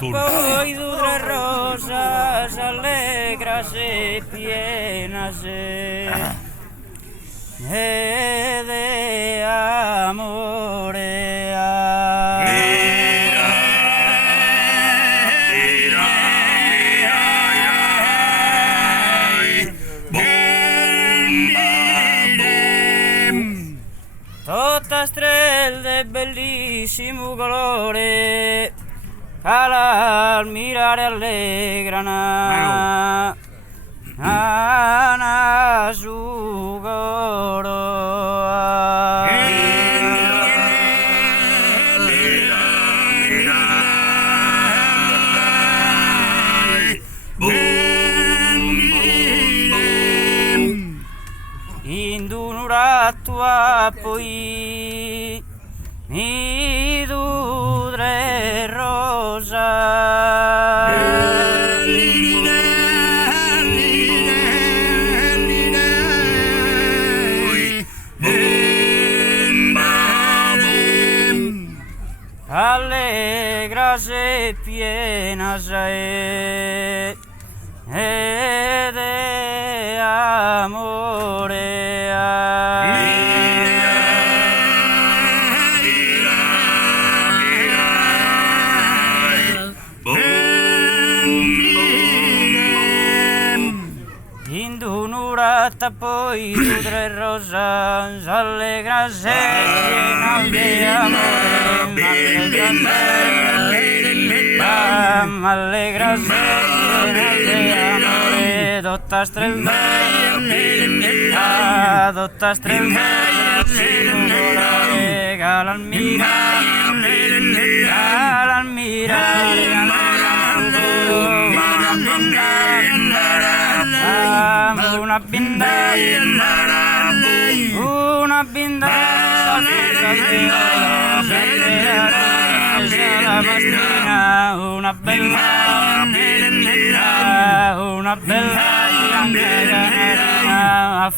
poi tu tre rosas allegras e pienas de amore. Tutta strel de bellissimo colore, al mirare allegrana, ana su coro. Tua poi mi dudre rosa allegras e pienas de amore. Poi tu tre rosas allegras e pienas de amore, allegras e pienas de amore, dotas tres al una binda, una bella a